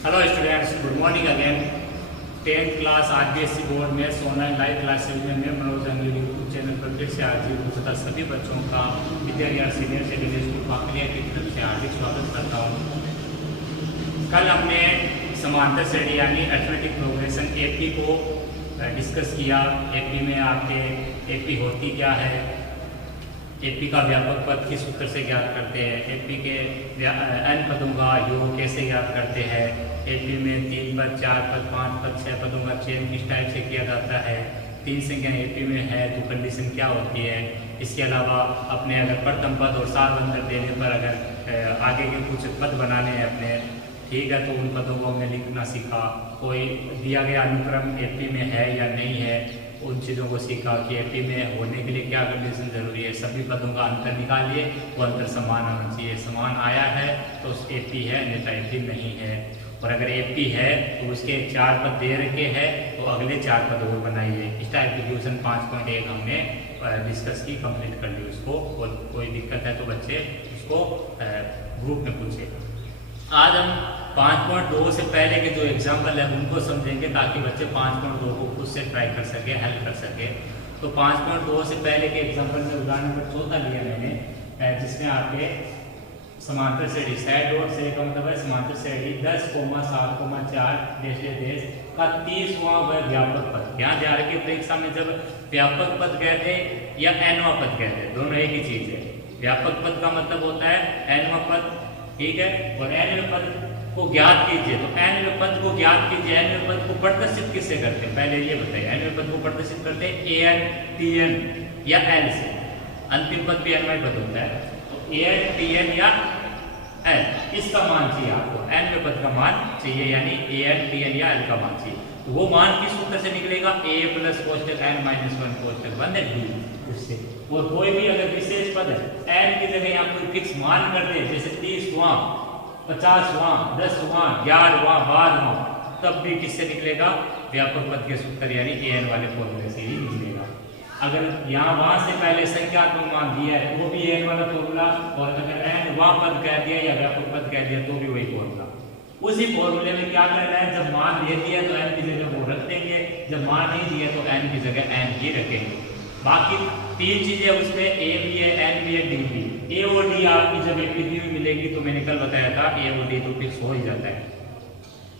Hello students, good morning again. 10th class RBSE board में online live classes में मैं Manoj अंगली YouTube channel पर फिर से हाजिर हूँ तथा सभी बच्चों का विद्यालय सीनियर सेकेंडरी स्कूल पाकलिया की तरफ से हार्दिक स्वागत करता हूँ। कल हमने समांतर श्रेणी यानी अरिथमेटिक प्रोग्रेशन एपी को डिस्कस किया। एपी में आपके एपी होती क्या है, एपी का व्यापक पद किस सूत्र से ज्ञात करते हैं, एपी के n पदों का योग कैसे ज्ञात करते हैं, एपी में 3 पद, 4 पद, 5 पद, 6 पदों का चयन किस टाइप से किया जाता है, 3 संख्या एपी में है तो कंडीशन क्या होती है। इसके अलावा अपने अगर प्रथम पद और सार अंतर देने पर अगर आगे के कुछ पद बनाने हैं अपने, ठीक है, तो उन पदों को हमने लिखना सीखा। कोई दिया गया अनुक्रम एपी में है या नहीं है, उन चीज़ों को सीखा कि एपी में होने के लिए क्या कंडीशन जरूरी है। सभी पदों का अंतर निकालिए, वो अंतर समान होना चाहिए। समान आया है तो उस एपी है, नहीं तो एपी नहीं है। और अगर एपी है तो उसके 4 पद दे रखे हैं तो अगले 4 पद और बनाइए। इस टाइप की क्वेश्चन 5.1 हमने डिस्कस की, कंप्लीट कर ली उसको। और कोई दिक्कत है तो बच्चे उसको ग्रुप में पूछे। आज हम 5.2 से पहले के जो एग्जाम्पल है उनको समझेंगे ताकि बच्चे 5.2 को खुद से ट्राई कर सके, हल कर सके। तो 5.2 से पहले के एग्जाम्पल में उदाहरण नंबर 14 लिया मैंने, जिसमें आपके समांतर श्रेणी साइड डॉट से का मतलब है समांतर श्रेणी 10,7,4 देश का 30वां व व्यापक पद। ध्यान दिया कि परीक्षा में जब व्यापक पद कहते या एनवा पद कहते, दोनों एक ही चीज है। व्यापक पद का मतलब होता है एनवा पद, ठीक है। और एनवे पद को ज्ञात कीजिए, तो एनवे पद को ज्ञात कीजिए। एनवे पद को प्रदर्शित किससे करते हैं, पहले ये बताइए। एनवे पद को प्रदर्शित करते हैं एन, टीएन या एल से। अंतिम पद भी एनवाई पद होता है, तो एन, टीएन या एल, इसका मान चाहिए आपको। एनवे पद का मान चाहिए, यानी एन, टीएन या एल का मान चाहिए। तो वो मान किस सूत्र से निकलेगा, ए प्लस कोष्टक एन माइनस 1 कोष्टक 1 है डी, उससे। और कोई भी अगर विशेष पद है एन की जगह यहाँ कोई फिक्स मान कर दे, जैसे 30वां, 50वां, 10वां, 11वां, 12वां, तब भी किससे निकलेगा, व्यापक पद के सूत्र यानी एन वाले फॉर्मूले से ही निकलेगा। अगर यहाँ वहां से पहले संख्यात्मक मान दिया है वो भी एन वाला फॉर्मूला, और अगर एन वहां पद कह दिया या व्यापक पद कह दिया तो भी वही फॉर्मूला। उसी फॉर्मूले में क्या करना है, जब मान दे दिया तो एन की जगह वो रख देंगे, जब मान नहीं दिया तो एन की जगह एन ही रखेंगे। बाकी 3 चीजें उसमें ए भी है, एन भी है, डी भी। ए और डी आपकी जब एपी दी हुई मिलेगी तो मैंने कल बताया था ए और डी तो फिक्स हो ही जाता है।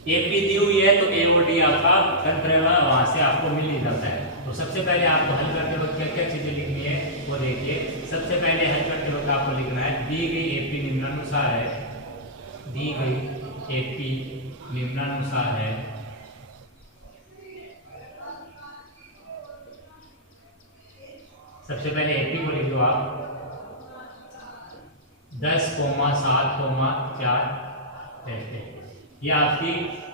एपी दी हुई है तो ए और डी आपका कंट्रेला वहां से आपको मिल ही जाता है। तो सबसे पहले आपको हल करते वक्त क्या क्या चीजें लिखनी है वो देखिए। सबसे पहले हल करते वक्त आपको लिखना है दी गई एपी निम्नानुसार है, दी गई एपी निम्नानुसार है। सबसे पहले एपी को लिख लो आप 10,7,4 ये आपकी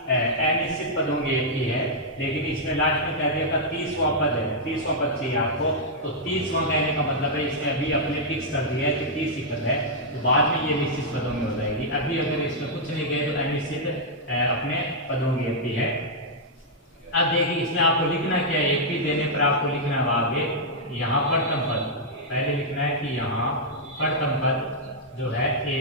अनिश्चित पदों की एपी है, लेकिन इसमें लास्ट में कह दिया था 30वां पद है, 30वां पद चाहिए आपको। तो 30वां कहने का मतलब है इसने अभी अपने फिक्स कर दिया है कि 30 ही पद है, तो बाद में ये निश्चित पदों में हो जाएगी। अभी अगर इसमें कुछ नहीं कहे तो अनिश्चित अपने पदों की एपी है। अब देखिए इसमें आपको लिखना क्या है, एपी देने पर आपको लिखना है आगे यहाँ प्रथम पद, पहले लिखना है कि यहाँ प्रथम पद जो है ए।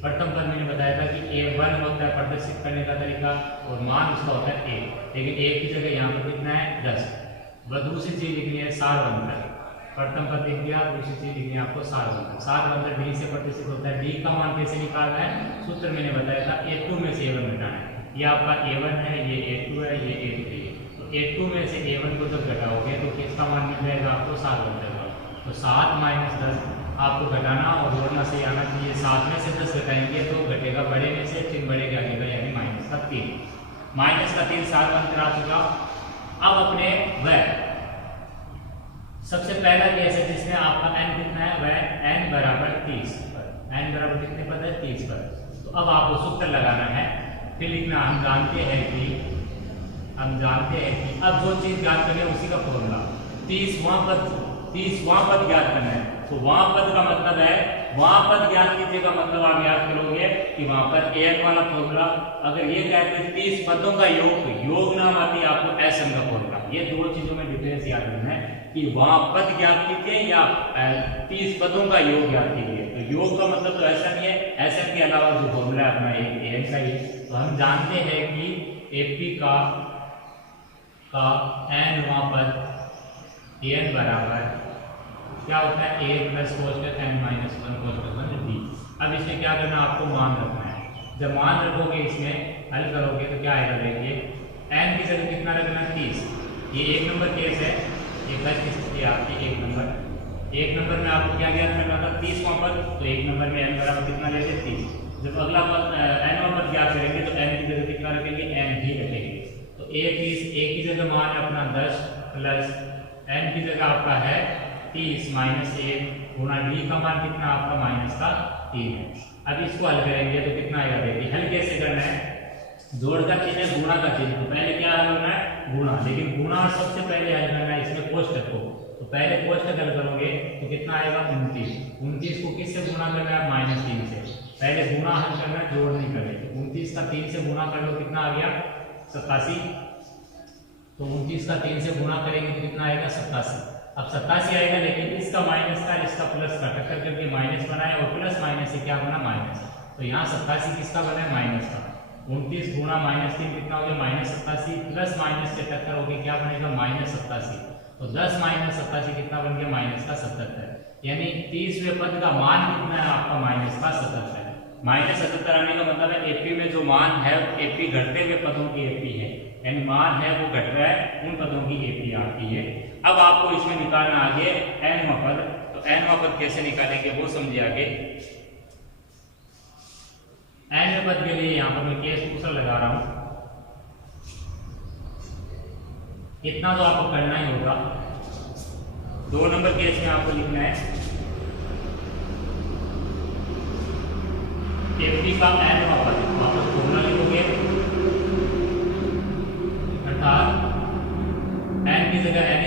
प्रथम पद मैंने बताया था कि A1 होता है प्रदर्शित करने का तरीका और मान उसका होता है A, लेकिन A की जगह यहाँ पर लिखना है 10। वह दूसरी चीज लिखनी है सारवंतर। प्रथम पद लिख दिया, दूसरी चीज लिखनी है आपको सारवंतर। सारवंतर डी से प्रदर्शित होता है। डी का मान कैसे निकालना है, सूत्र मैंने बताया था A2 में से A1 घटाना है। ये आपका A1 है, ये A2 है, ये A3 है। तो A2 में से A1 को जब घटाओगे तो किसका मान मिल जाएगा आपको, सारवंतर का। तो 7 - 10 आपको घटाना और जोड़ना से आना चाहिए। 7 में से 10 घटाएंगे तो घटेगा बड़े में से, 3 बड़े के आगे का यानी -3। -3 सात अंतर आ चुका। अब अपने वह सबसे पहला केस है जिसमें आपका n कितना है, वह n बराबर 30 पर। n बराबर कितने पद है, 30 पर। तो अब आपको सूत्र लगाना है, फिर लिखना हम जानते हैं कि अब जो चीज ज्ञात करनी है उसी का फॉर्मूला 30वां पद ज्ञात करना है। तो वहां पद का मतलब है वहां पद ज्ञात कीजिएगा मतलब आप याद करोगे कि वहां पर एन वाला फॉर्मूला, अगर ये कहते हैं 30 पदों का योग, तो योग नाम आती है आपको एसएन का फॉर्मूला। ये दो चीजों में डिफरेंस याद रखना है कि वहां पद ज्ञात कीजिए या 30 पदों का योग ज्ञात कीजिए। तो योग का मतलब तो ऐसा नहीं है, एसएन के अलावा जो फॉर्मूला है अपना एक एन का ही। तो हम जानते हैं कि एपी का एन वहां पर एन बराबर क्या होता है ए प्लस कोष्टक एन माइनस 1 कोष्टक 1 डी। अब इसमें क्या करना आपको मान रखना है। जब मान रखोगे इसमें हल करोगे तो क्या आएगा, देखिए एन की जगह कितना रखना है 30। ये एक नंबर केस है, ये फर्स्ट स्थिति आपकी एक नंबर में आपको क्या ज्ञात करना था 30 वहां पर, तो एक नंबर में एन बराबर कितना लेते 30। जब अगला पद एन वहां पर ज्ञात करेंगे तो एन की जगह कितना रखेंगे एन ही रखेंगे। तो ए की जगह मान है अपना 10 प्लस एन की जगह आपका है 30 माइनस 1 गुणा डी का मान कितना आपका माइनस का 3 है। अब इसको हल करेंगे तो कितना आएगा, देखिए हल कैसे करना है, जोड़ का चिन्ह है गुणा का चिन्ह, तो पहले क्या हल होना है गुणा, लेकिन गुणा सबसे पहले हल करना है इसमें कोष्टक को। तो पहले कोष्टक हल करोगे तो कितना आएगा 29 को किससे गुणा करना है -3 से। पहले गुणा हल करना है, जोड़ नहीं करना। तो 29 का 3 से गुणा कर लो, कितना आ गया 87। तो 29 का 3 से गुणा करेंगे तो कितना आएगा 87। अब 87 आएगा, लेकिन इसका माइनस का इसका प्लस का टक्कर करके माइनस बनाए और प्लस माइनस से क्या बना माइनस। तो यहाँ 87 किसका बना है माइनस का। 29 गुणा -3 कितना हो गया -87 प्लस माइनस से टक्कर हो गया क्या बनेगा -87। तो 10 माइनस 87 कितना बन गया माइनस का 77। यानी 30वें पद का मान कितना है आपका माइनस का 77। -77 आने का मतलब है एपी में जो मान है एपी घटते हुए पदों की एपी है, यानी मान है वो घट रहा है, उन पदों की एपी आती है। अब आपको इसमें निकालना आगे एनवां पद। तो एनवां पद कैसे निकालेंगे वो समझिए आगे। एनवें पद के लिए यहाँ पर मैं केस दूसरा लगा रहा हूं, इतना तो आपको करना ही होगा। 2 नंबर केस में आपको लिखना है एपी का एनवां पद, वापस फॉर्मूला लिखोगे अर्थात एन की जगह एन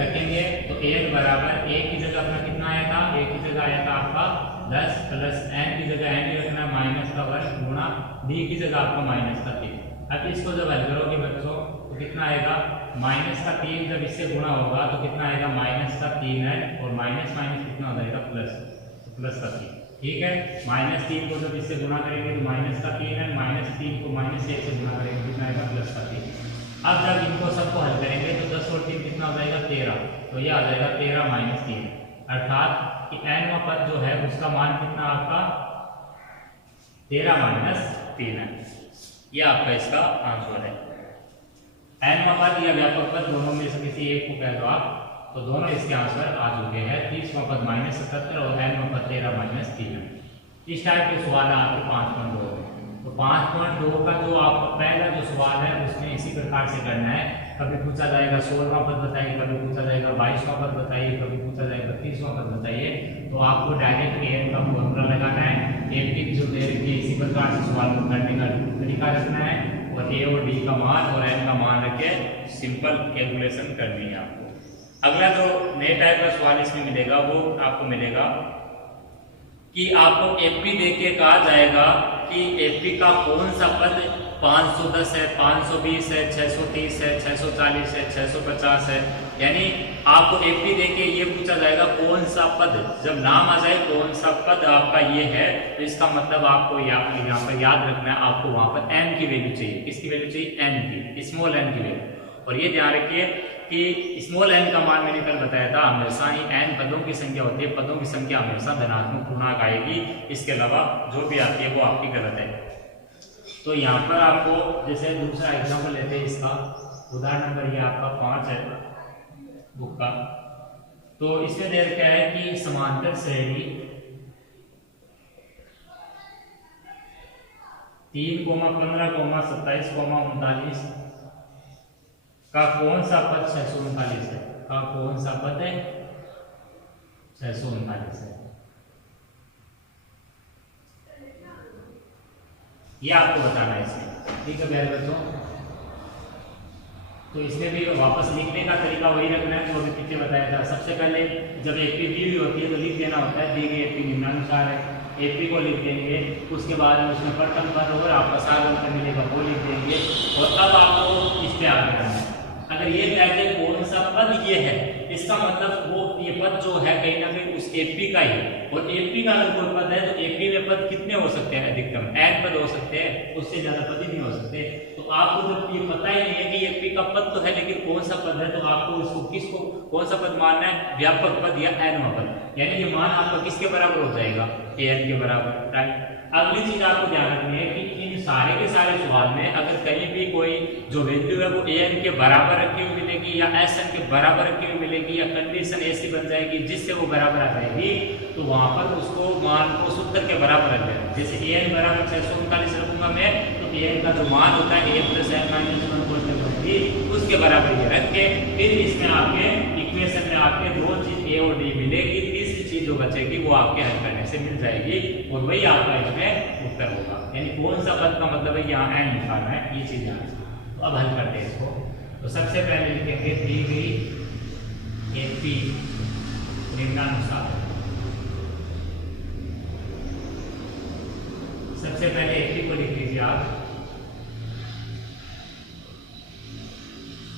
रखेंगे। तो एन बराबर ए की जगह अपना कितना आया था, ए की जगह आया था आपका 10 प्लस एन की जगह एन रखना माइनस का वर्ग गुणा डी की जगह आपका माइनस का 3। अब इसको जब हल करोगे बच्चों तो कितना आएगा माइनस का 3 जब इससे गुणा होगा तो कितना आएगा माइनस का 3 है और माइनस माइनस कितना हो जाएगा प्लस, तो प्लस का 3। ठीक है, -3 को जब इससे गुणा करेंगे तो माइनस का 3 है, -3 को -1 से गुणा करेंगे कितना आएगा प्लस का 3। अब जब इनको सबको हल करेंगे तो 10 और 3 कितना हो जाएगा 13। तो ये आ जाएगा 13 - 3, अर्थात कि एनवां पद जो है उसका मान कितना आपका 13 - 3 है। ये आपका इसका आंसर है। एनवां पद या व्यापक पद दोनों में से किसी एक को कह दो आप, तो दोनों इसके आंसर आ चुके हैं। 30वां पद -77 और एनवां पद 13 - 3 है। इस टाइप के सवाल आपके 5.2। तो 5.2 का जो आपका पहला जो सवाल है उसमें इसी प्रकार से करना है। कभी पूछा जाएगा 16वां पद बताइए, कभी पूछा जाएगा 22वां पद बताइए, कभी पूछा जाएगा 30वां पद बताइए। तो आपको डायरेक्ट एन का फॉर्मूला लगाना है, एन की जो दे रखी है इसी प्रकार से सवाल को करने का तरीका रखना है और ए और डी का मान और एन का मान रख के सिंपल कैलकुलेशन करनी है आपको। अगला जो नए टाइप का सवाल इसमें मिलेगा वो आपको मिलेगा कि आपको एपी देके कहा जाएगा कि एपी का कौन सा पद 510 है, 520 है, 630 है, 640 है, 650 है। यानी आपको एपी देके ये पूछा जाएगा कौन सा पद, जब नाम आ जाए कौन सा पद आपका ये है, तो इसका मतलब आपको यहाँ पर याद रखना है, आपको वहां पर एन की वैल्यू चाहिए। किसकी वैल्यू चाहिए? एन की, स्मॉल एन की वैल्यू। और ये ध्यान रखिए कि स्मॉल एन का मान मैंने कल बताया था, हमेशा ही एन पदों की संख्या होती है, पदों की संख्या हमेशा धनात्मक पूर्णांक आएगी, इसके अलावा जो भी आती है वो आपकी गलत है। तो यहाँ पर आपको जैसे दूसरा एग्जाम्पल लेते हैं, इसका उदाहरण नंबर ये आपका 5 है बुक का। तो इसमें दे रखा है कि समांतर श्रेणी 3, 15, 27, 39 का कौन सा पद 639 है? का कौन सा पद है 639 है? ये आपको बताना है इसमें। ठीक है प्यारे बच्चों, तो इसमें भी वापस लिखने का तरीका वही रखना है जो अभी पीछे बताया था। सबसे पहले जब एपी दी हुई होती है तो लिख देना होता है दी गई एपी निम्नानुसार है, एपी को लिख देंगे, उसके बाद में उसमें प्रथम पद और आपका सार अंतर मिलेगा वो लिख देंगे, और तब आपको इस पे आगे बढ़ना है। अगर ये कहते हैं कौन सा पद ये है, इसका मतलब वो ये पद जो है कहीं ना कहीं उस एपी का ही, और एपी का अगर कोई पद है तो एपी में पद कितने हो सकते हैं, अधिकतम n पद हो सकते हैं, उससे ज्यादा पद ही नहीं हो सकते। तो आपको जब ये पता ही नहीं है कि एपी का पद तो है लेकिन कौन सा पद है, तो आपको इसको किसको कौन सा पद मानना है, व्यापक पद या एनवा पद, यानी ये मान आपका किसके बराबर हो जाएगा, an के बराबर, राइट। अगली चीज आपको ध्यान रखनी है कि इन सारे के सारे सवाल में अगर कहीं भी कोई जो वैल्यू है वो an के बराबर रखी हुई मिलेगी या sn के बराबर रखी हुई मिलेगी या कंडीशन ऐसी बन जाएगी जिससे वो बराबर आ जाएगी, तो वहां पर उसको मान को सूत्र के बराबर रख देना। जैसे an बराबर 639 रखूंगा मैं, तो an का जो मान होता है a + n - 1 उसके बराबर ये रख के फिर इसमें आपके इक्वेशन में आपके दो चीज a और d मिलेगी, तीसरी चीज जो बचेगी वो आपके हल करने से मिल जाएगी और वही आपका इसमें उत्तर होगा। यानी कौन सा पद का मतलब है यहाँ n निकालना है, ये चीज यहाँ। तो अब हल करते हैं इसको। तो सबसे पहले लिखेंगे दी गई एपी निम्नानुसार। सबसे पहले एपी को लिख लीजिए आप।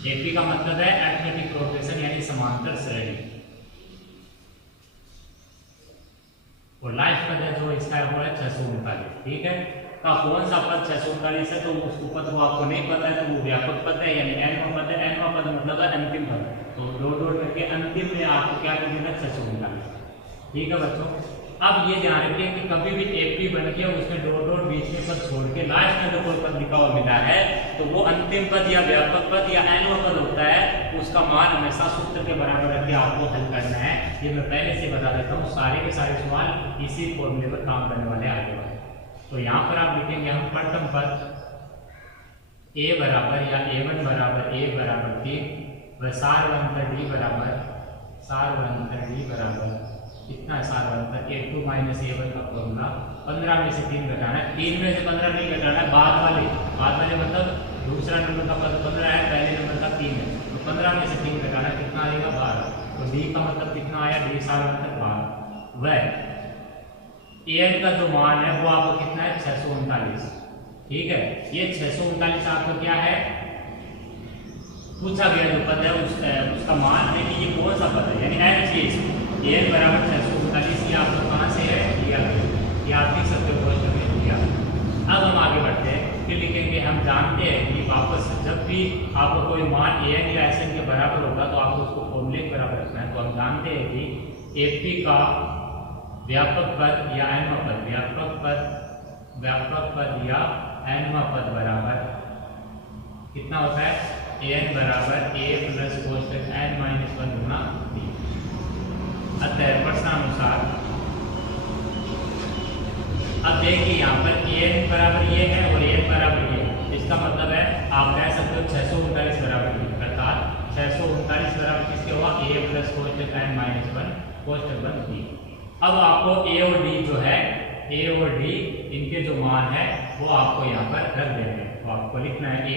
एपी का मतलब है अरिथमेटिक प्रोग्रेशन यानी समांतर श्रेणी, और लास्ट पद है जो इसका वो है 639, ठीक है। का कौन सा पद 639 है, तो उसको पद को आपको नहीं पता है तो वो व्यापक पद है यानी एनवा पद है। एनवा पद मतलब है अंतिम पद, तो डॉट डॉट करके अंतिम में आपको क्या कर देना 639, ठीक है बच्चों। अब ये ध्यान रखिए कि कभी भी एपी बन के उसमें डॉट डॉट बीच में पद छोड़ के लास्ट में जो कोई पद लिखा हुआ मिला है तो वो अंतिम पद या व्यापक पद या एनवा पद होता है, उसका मान हमेशा सूत्र के बराबर रख के आपको हल करना है। ये मैं पहले से बता देता हूँ, सारे के सारे सवाल इसी फॉर्मूले पर काम करने वाले आगे वाले। तो यहाँ पर आप लिखेंगे हम प्रथम पद a बराबर या a1 बराबर a बराबर 3 व सारवंतर d बराबर कितना है सारवंतर a2 - a1 का फॉर्मूला 15 में से 3 घटाना है, 3 में से 15 नहीं घटाना है, बाद वाले मतलब दूसरा नंबर का पद 15 है, पहले नंबर का 3 है, तो 15 में से 3 घटाना कितना आएगा 12। तो d का मतलब कितना आया, d सारवंतर 12। वह an का जो मान है वो आपको कितना है 639, ठीक है। ये 639 आपको क्या है पूछा गया जो पद है उसका मान है कि ये कौन सा पद है, यानी n चीज an बराबर 639 ये आपको कहाँ से है दिया गया, ये आप लिख सकते हो क्वेश्चन में दिया। अब हम आगे बढ़ते हैं, फिर लिखेंगे हम जानते हैं कि वापस जब भी आपको कोई मान an या sn के बराबर होगा तो आपको उसको फॉर्मूले के बराबर रखना है। तो हम जानते हैं कि एपी का व्यापक पद या एनवा पद, व्यापक पद या एनवा पद बराबर कितना होता है, an बराबर a + कोष्टक n - 1 गुना d। अतः प्रश्नानुसार अब देखिए यहाँ पर an बराबर ये है और an बराबर ये है, इसका मतलब है आप कह सकते हो 639 बराबर ये, अर्थात 639 बराबर किसके हुआ a + कोष्टक n - 1 कोष्टक बन d। अब आपको a और d जो है a और d इनके जो मान है वो आपको यहाँ पर रख देने हैं। तो आपको लिखना है a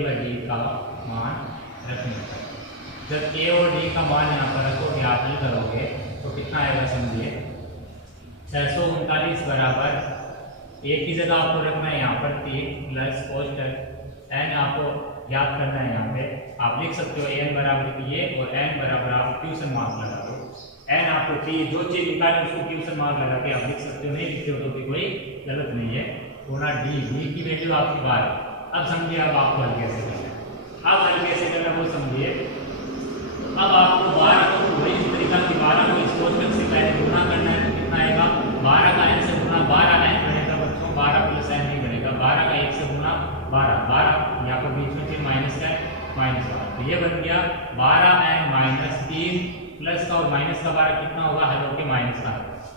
व d का मान रखने का। जब a और d का मान यहाँ पर रखोगे आप हल करोगे तो कितना आएगा समझिए, 639 बराबर a की जगह आपको रखना है यहाँ पर 3 प्लस कोष्टक n आपको याद करना है। यहाँ पे आप लिख सकते हो n बराबर ये और n बराबर आप ट्यूशन मार्क लगा दो। n आपको चाहिए जो चीज निकाले उसको ट्यूशन मार्क लगा के आप लिख सकते हो, नहीं लिखते हो तो भी कोई गलत नहीं है। थोड़ा d की वैल्यू आपकी 12। अब समझिए अब आपको हल कैसे करना है, अब हल कैसे करना वो समझिए। अब आपको 12 को वही तरीका की 12 को इस कोष्टक से पहले गुणा करना है, तो कितना आएगा 12 का n से गुणा 12 n बनेगा बच्चों, 12 + n नहीं बनेगा, 12 का 1 से गुणा 12 यहाँ पर बीच में फिर माइनस का -12, तो ये बन गया 12n - 3 प्लस का और माइनस का 12 कितना होगा हल होके माइनस का,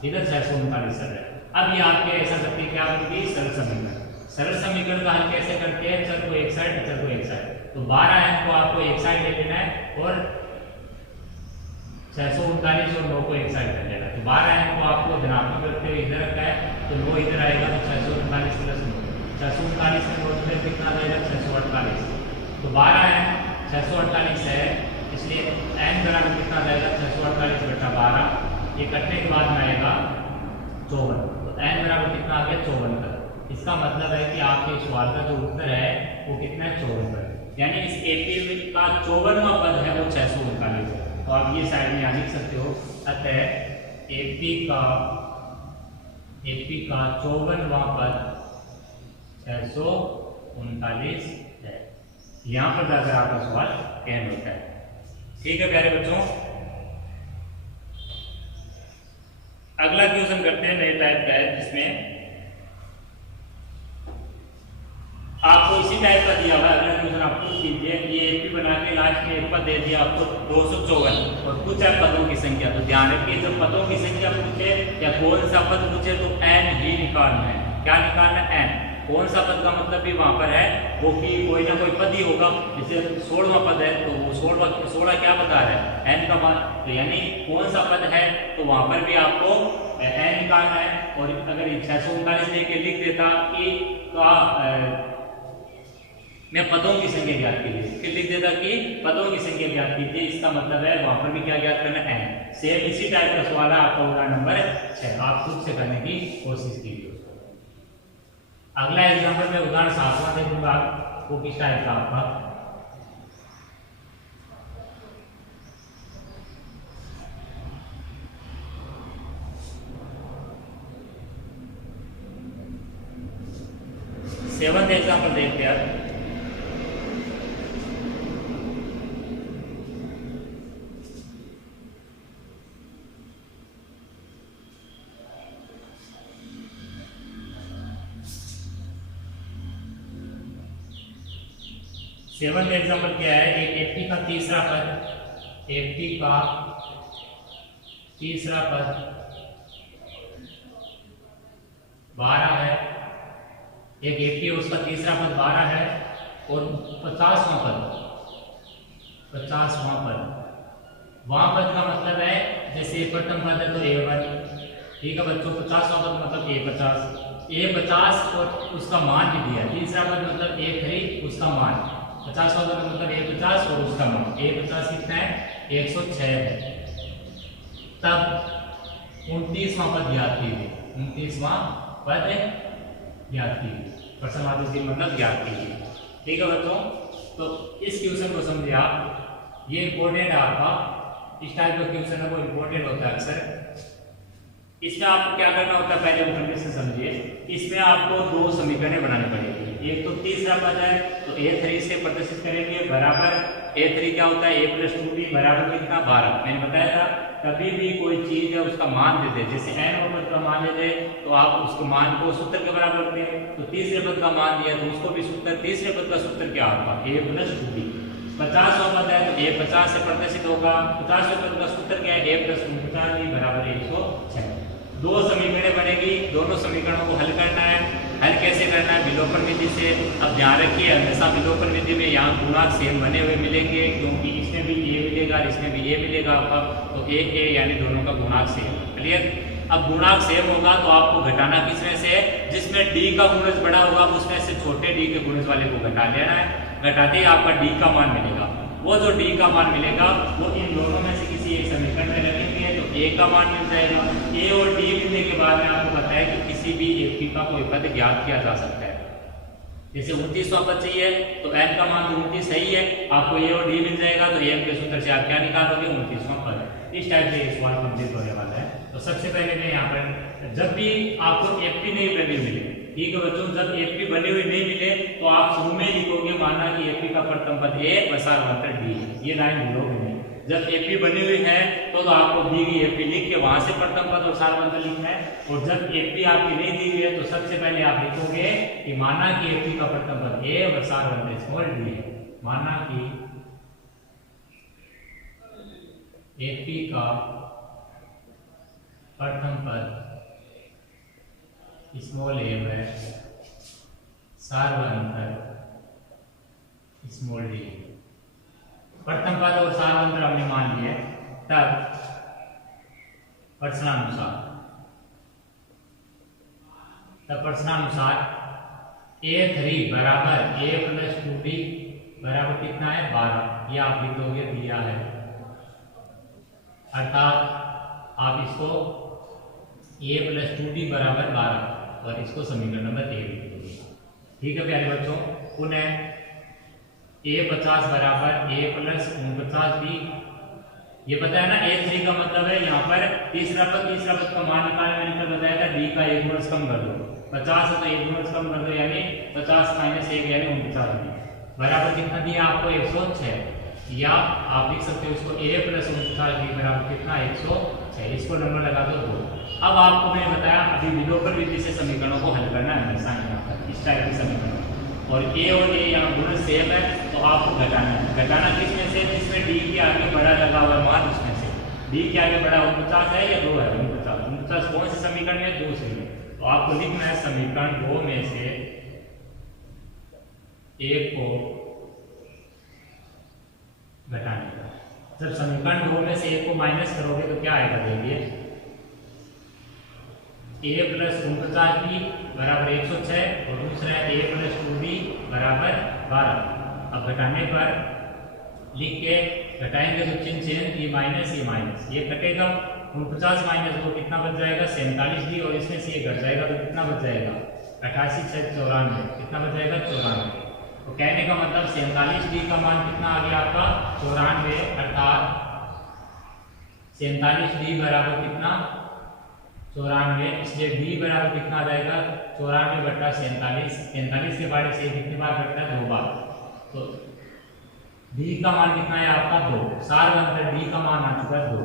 इधर 639 चल रहा है। अब ये आपके ऐसा करते क्या होगी सरल समीकरण का हल कैसे करते हैं, चर को एक साइड अचर को एक साइड, तो 12n को आपको एक साइड ले लेना है और 639 और 9 को एक साइड कर लेना है। तो 12n को आपको धनात्मक रखते हुए इधर रखा है तो 9 इधर आएगा तो 639 + 9 639 में मल्टीप्लाई कितना आ जाएगा 648। तो 12 है 648 है, इसलिए n बराबर कितना आ जाएगा 648 बटा 12। ये कटने के बाद में आएगा 54। तो n बराबर कितना आ गया 54 का। इसका मतलब है कि आपके सवाल का जो उत्तर है वो कितना है 54 है, यानी इस एपी का 54वां पद है वो 639 है। तो आप ये साइड में यहाँ लिख सकते हो, अतः एपी का 54वां पद 639 है। यहाँ पर जाकर आपका सवाल एंड होता है। ठीक है प्यारे बच्चों, अगला क्वेश्चन करते हैं नए टाइप का है, जिसमें आपको इसी टाइप का दिया हुआ है। अगला क्वेश्चन आपको कीजिए, ये एपी बना के लास्ट में एक पद दे दिया आपको 254 और कुछ है पदों की संख्या। तो ध्यान रखिए, जब पदों की संख्या पूछे या कौन सा पद पूछे तो n ही निकालना है। क्या निकालना है? n। कौन सा पद का मतलब भी वहां पर है वो कि कोई ना कोई पद ही होगा। जैसे 16वां पद है तो वो 16 क्या बता रहा है n का मान, तो यानी कौन सा पद है तो वहां पर भी आपको n निकालना है। और अगर 639 लेके लिख देता कि मैं पदों की संख्या ज्ञात कीजिए, फिर लिख देता कि पदों की संख्या ज्ञात कीजिए, इसका मतलब है वहां पर भी क्या ज्ञात करना है n। सेम इसी टाइप का सवाल है आपका उदाहरण नंबर 6, आप खुद से करने की कोशिश कीजिए। अगला एग्जाम्पल में उदाहरण 7वां दे दूंगा, वो किस टाइप का आपका 7th एग्जाम्पल देखते हैं आप। सेवंथ एग्जाम्पल क्या है, एक एपी का तीसरा पद, एपी का तीसरा पद 12 है। एक एपी उसका तीसरा पद 12 है और 50वां पद वहां पद का मतलब है, जैसे प्रथम पद है तो A1, ठीक है बच्चों। 50वां पद मतलब A50 और उसका मान भी दिया। तीसरा पद मतलब A3 उसका मान, 50वां पद मतलब A50 और उसका मान। A50 कितना है 106 है। तब 29वां पद याद कीजिए, 29वां पद याद कीजिए, प्रश्नवादी मतलब याद कीजिए। ठीक है बच्चों, तो इस क्वेश्चन को समझिए आप, ये इंपॉर्टेंट है आपका। इस टाइप का क्वेश्चन है वो इंपॉर्टेंट होता है अक्सर। इसमें आपको क्या करना होता है, पहले वो कंडीशन समझिए। इसमें आपको दो समीकरण बनाने पड़ेगी। एक तो तीसरा पद है तो A3 से प्रदर्शित करेंगे बराबर, A3 क्या होता है A+2B बराबर कितना 12। मैंने बताया था कभी भी कोई चीज है उसका मान दे दे, जैसे n पद का मान दे दे तो आप उसको मान को सूत्र के बराबर रखते हैं। तो तीसरे पद का मान दिया तो उसको भी सूत्र, तीसरे पद का सूत्र क्या होगा A+2B। 50वां पद है तो A50 से प्रदर्शित होगा। 50वें पद का सूत्र क्या है A+50B बराबर 106। दो समीकरण बनेगी, दोनों समीकरणों को हल करना है। हल कैसे करना है, विलोपन विधि से। अब ध्यान रखिए हमेशा विलोपन विधि में यहाँ गुणांक सेम बने हुए मिलेंगे, क्योंकि इसमें भी ये मिलेगा इसमें भी ये मिलेगा आपका, तो a यानी दोनों का गुणांक सेम। क्लियर। अब गुणांक सेम होगा तो आपको घटाना किसमें से है, जिसमें d का गुणज बड़ा होगा उसमें से छोटे d के गुणज वाले को घटा लेना है। घटाते ही आपका d का मान मिलेगा। वो जो d का मान मिलेगा वो इन दोनों में से किसी एक समीकरण में लगेंगे तो a का मान मिल जाएगा। a और d मिलने के बाद में आपको पता है कि किसी भी एपी का कोई पद ज्ञात किया जा सकता है। जैसे 29वां पद चाहिए तो n का मान 29 सही है, आपको a और d मिल जाएगा तो m के सूत्र से आप क्या निकालोगे 29वां पद। इस टाइप से ये सवाल कंप्लीट होने वाला है। तो सबसे पहले मैं यहाँ पर, जब भी आपको एपी नहीं बनी मिले, ठीक है बच्चों, जब एपी बनी हुई नहीं मिले तो आप शुरू में लिखोगे माना कि एपी का प्रथम पद a + सारवंतर d है। ये लाइन भूलोगे नहीं। जब एपी बनी हुई है तो आपको दी गई एपी लिख के वहां से प्रथम पद और सारवंतर लिखना है। और जब एपी आपकी नहीं दी हुई है तो सबसे पहले आप लिखोगे कि माना कि एपी का प्रथम पद a और सारवंतर स्मॉल d है। माना कि एपी का प्रथम पद स्मॉल a है, सारवंतर स्मॉल d। प्रथम पद और सारवंतर हमने मान लिए, तब प्रश्नानुसार A3 बराबर A प्लस 2B बराबर कितना है 12, ये आप लिख दोगे दिया है, अर्थात आप इसको A प्लस 2B बराबर 12 और इसको समीकरण नंबर 1 लिख दोगे। ठीक है प्यारे बच्चों, पुनः A50 बराबर A प्लस 49B, ये पता है ना A3 का मतलब है यहाँ पर तीसरा पद का मान निकालने मैंने कल बताया था, D का 1 गुणज कम कर दो, 50 है तो 1 गुणज कम कर दो, यानी 50 माइनस 1 यानी 49 बराबर कितना दिया आपको 106, या आप लिख सकते हो इसको A प्लस 49B बराबर कितना 106, इसको नंबर लगा दो 2। अब आपको मैंने बताया अभी विलोपन विधि से समीकरणों को हल करना है हमेशा यहाँ पर इस टाइप के समीकरण, और A और A यहाँ गुणज सेम है तो आपको घटाना है। घटाना किसमें से, जिसमें D के आगे बड़ा लगा हुआ है मान, उसमें से D के आगे बड़ा 49 है या 2 है, 49 कौन से समीकरण में, दूसरे में, तो आपको लिखना है समीकरण 2 में से एक को घटाने का। जब समीकरण 2 में से एक को माइनस करोगे तो क्या आएगा, देखिए A प्लस 49B बराबर 106 और दूसरा है A प्लस 2B बराबर 12। अब घटाने पर लिख के घटाएंगे तो चिन्ह चेंज, ये माइनस ये कटेगा, 49 माइनस 2 कितना बच जाएगा 47D, और इसमें से ये घट जाएगा तो कितना बच जाएगा 88 से 94, कितना बच जाएगा 94। तो कहने का मतलब 47D का मान कितना आ गया आपका 94, अर्थात 47D बराबर कितना 94, इसलिए D बराबर कितना आ जाएगा 94 बटा 47, 47 के बारे से कितनी बार घटता है 2 बार, तो D का मान कितना है आपका 2, सार बनकर D का मान आ चुका है 2।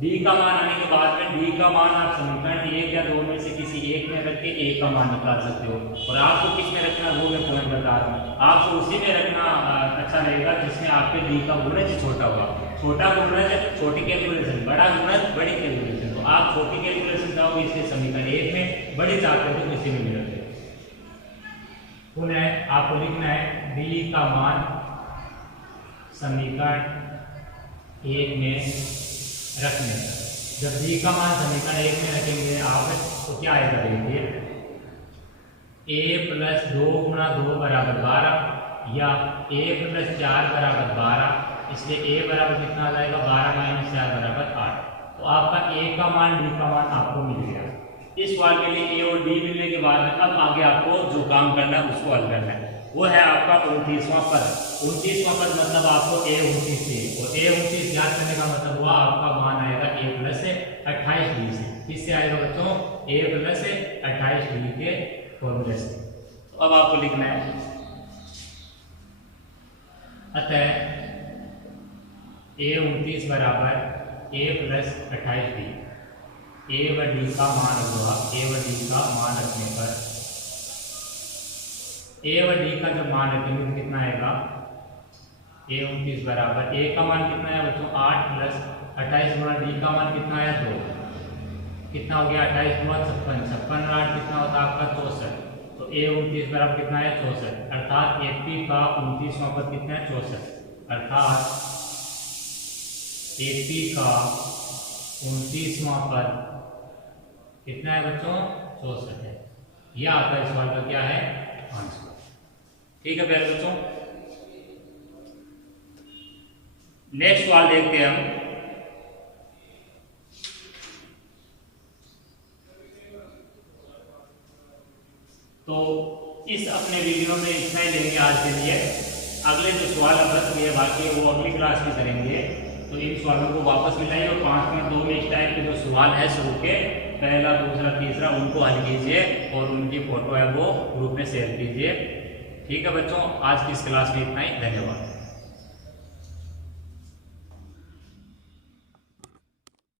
D का मान आने के बाद में D का मान आप समीकरण 1 या 2 में से किसी एक में रख के A का मान निकाल सकते हो, और आपको किस में रखना वो मैं पॉइंट बता रहा हूँ, आपको उसी में रखना अच्छा रहेगा जिसमें आपके D का गुणज छोटा होगा। छोटा गुणज छोटी कैलकुलेशन, बड़ा गुणज बड़ी कैलकुलेशन, तो आप छोटी कैलकुलेशन जाओगे इसलिए समीकरण 1 में, बड़ी चाहते हो तो इसी में रखते हो। पुनः आपको लिखना है D का मान समीकरण 1 में रखने पर। जब D का मान समीकरण 1 में रखेंगे आप तो क्या आएगा, देखिए A प्लस 2 गुणा 2 बराबर 12 या A प्लस 4 बराबर 12, इसलिए A बराबर कितना आ जाएगा 12 माइनस 4 बराबर 8। तो आपका A का मान D का मान आपको मिल गया। इस सवाल के लिए A और D मिलने के बाद अब आगे आपको जो काम करना है उसको हल करना है, वो है आपका 29वां पद। 29वां पद मतलब आपको A29 से, और A29 याद करने का मतलब हुआ आपका मान आएगा A प्लस 28D से। किससे आएगा बच्चों, A प्लस 28D के फॉर्मूले से। तो अब आपको लिखना है अतः A29 बराबर A प्लस 28D, A व D का मान होगा, A व D का मान रखने पर A व D का जब मान रखेंगे तो कितना आएगा A29 बराबर A का मान कितना है बच्चों 8 प्लस 28 गुणा D का मान कितना है 2, कितना हो गया 28 गुणा 56, 56 और 8 कितना होता है आपका 64। तो A29 बराबर कितना है 64, अर्थात AP का 29वां पद कितना है 64, अर्थात AP का 29वां पद कितना है बच्चों 64 है। यह आपका इस सवाल का क्या है आंसर। ठीक है प्यारे बच्चों, नेक्स्ट सवाल देखते हैं हम। तो इस अपने वीडियो में इतना ही लेंगे आज के लिए। अगले जो सवाल अब बच गए बाकी वो अगली क्लास में करेंगे, तो इन सवालों को वापस मिलाइए और 5 मिनट 2 में इस टाइप के जो सवाल है शुरू के पहला दूसरा तीसरा उनको हल कीजिए और उनकी फोटो है वो ग्रुप में शेयर कीजिए। ठीक है बच्चों, आज की इस क्लास में इतना ही, धन्यवाद।